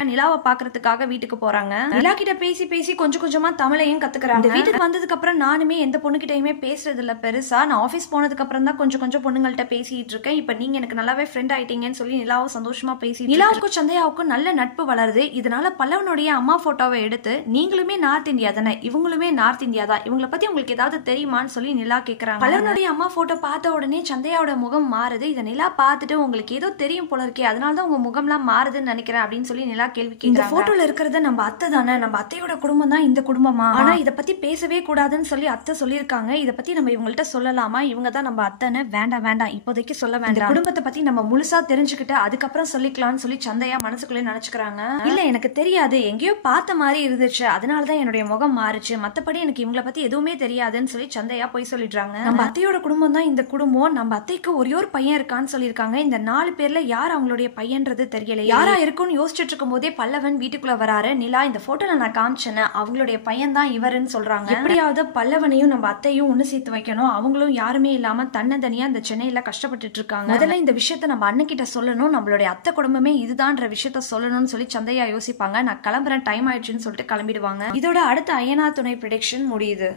நிலாவை பாக்குறதுக்காக வீட்டுக்கு போறாங்க. நிலா கிட்ட பேசி பேசி கொஞ்சம் கொஞ்சமா தமிழையும் கத்துக்கிறாங்க. வீட்டுக்கு வந்ததுக்கு அப்புறம் நானுமே எந்த பொண்ணுகிட்டயுமே பேசுறது இல்ல பெருசா. நான் ஆபீஸ் போனதுக்கு அப்புறம் தான் கொஞ்சம் கொஞ்சம் பொண்ணுங்கள்ட்ட பேசிட்டு இருக்கேன். இப்ப நீங்க எனக்கு நல்லாவே ஃப்ரெண்ட் ஆயிட்டீங்கன்னு சொல்லி நிலாவும் சந்தோஷமா பேசி நிலாவுக்கும் சந்தையாவுக்கும் நல்ல நட்பு வளருது. இதனால பல்லவனுடைய அம்மா போட்டோவை எடுத்து நீங்களுமே நார்த் இந்தியா தானே, இவங்களுமே நார்த் இந்தியா தான், இவங்களை பத்தி உங்களுக்கு ஏதாவது தெரியுமான்னு சொல்லி நிலா கேக்குறாங்க. பல்லவனுடைய அம்மா போட்டோ பார்த்த உடனே சந்தையாவோட முகம் மாறுது. இதை நிலா பார்த்துட்டு உங்களுக்கு ஏதோ தெரியும் போல இருக்கே, அதனாலதான் உங்க முகம்லாம் மாறுதுன்னு நினைக்கிறேன் அப்படின்னு சொல்லி நிலா கேள்வி கேட்கிறாங்க. இந்த போட்டோல இருக்கிறது நம்ம அத்தை தானே, நம்ம அத்தையோட குடும்பம் தான் இந்த குடும்பமா, ஆனா இத பத்தி பேசவே கூடாதுன்னு சொல்லி அத்தை சொல்லியிருக்காங்க. இத பத்தி நம்ம இவங்கள்ட்ட சொல்லலாமா, இவங்க தான் நம்ம அத்தைன்னு. வேண்டாம் வேண்டாம், இப்போதைக்கு சொல்ல வேண்டாம், குடும்பத்தை பத்தி நம்ம முழுசா தெரிஞ்சுக்கிட்டு அதுக்கப்புறம் சொல்லிக்கலாம்னு சொல்லி சந்தையா மனசுக்குள்ளே நினைச்சுக்கிறாங்க. இல்ல எனக்கு தெரியாது, எங்கேயோ பார்த்த மாதிரி இருந்துச்சு, அதனாலதான் என்னுடைய முகம் மாறுச்சு, மத்தபடி எனக்கு இவங்களை பத்தி எதுவுமே தெரியாதுன்னு சொல்லி சந்தையா போய் சொல்லிடுறாங்க. நம்ம அத்தையோட குடும்பம் தான் இந்த குடும்பம், நம்ம அத்தைக்கு ஒரே ஒரு பையன் இருக்கான்னு சொல்லியிருக்காங்க. இந்த 4 பேர்ல யார் அவங்களுடைய பையன்றது தெரியல. யாரா இருக்கும்னு யோசிச்சுட்டு இருக்கும் போதே பல்லவன் வீட்டுக்குள்ள வராரு. நிலா இந்த போட்டோல நான் காமிச்சேன்னு அவங்களுடைய பையன் தான் இவருன்னு சொல்றாங்க. எப்படியாவது பல்லவனையும் நம்ம அத்தையும் ஒண்ணு சேர்த்து வைக்கணும், அவங்களும் யாருமே இல்லாம தன்னந்தனியா இந்த சென்னையில கஷ்டப்பட்டுட்டு இருக்காங்க. முதல்ல இந்த விஷயத்த நம்ம அண்ணன் கிட்ட சொல்லணும், நம்மளுடைய அத்தை குடும்பமே இதுதான்ற விஷயத்த சொல்லணும்னு சொல்லி சந்தையா யோசிப்பாங்க. நான் கிளம்புறேன், டைம் ஆயிடுச்சுன்னு சொல்லிட்டு கிளம்பிடுவாங்க. இதோட அடுத்த அய்யனார் துணை ப்ரெடிக்ஷன் முடியுது.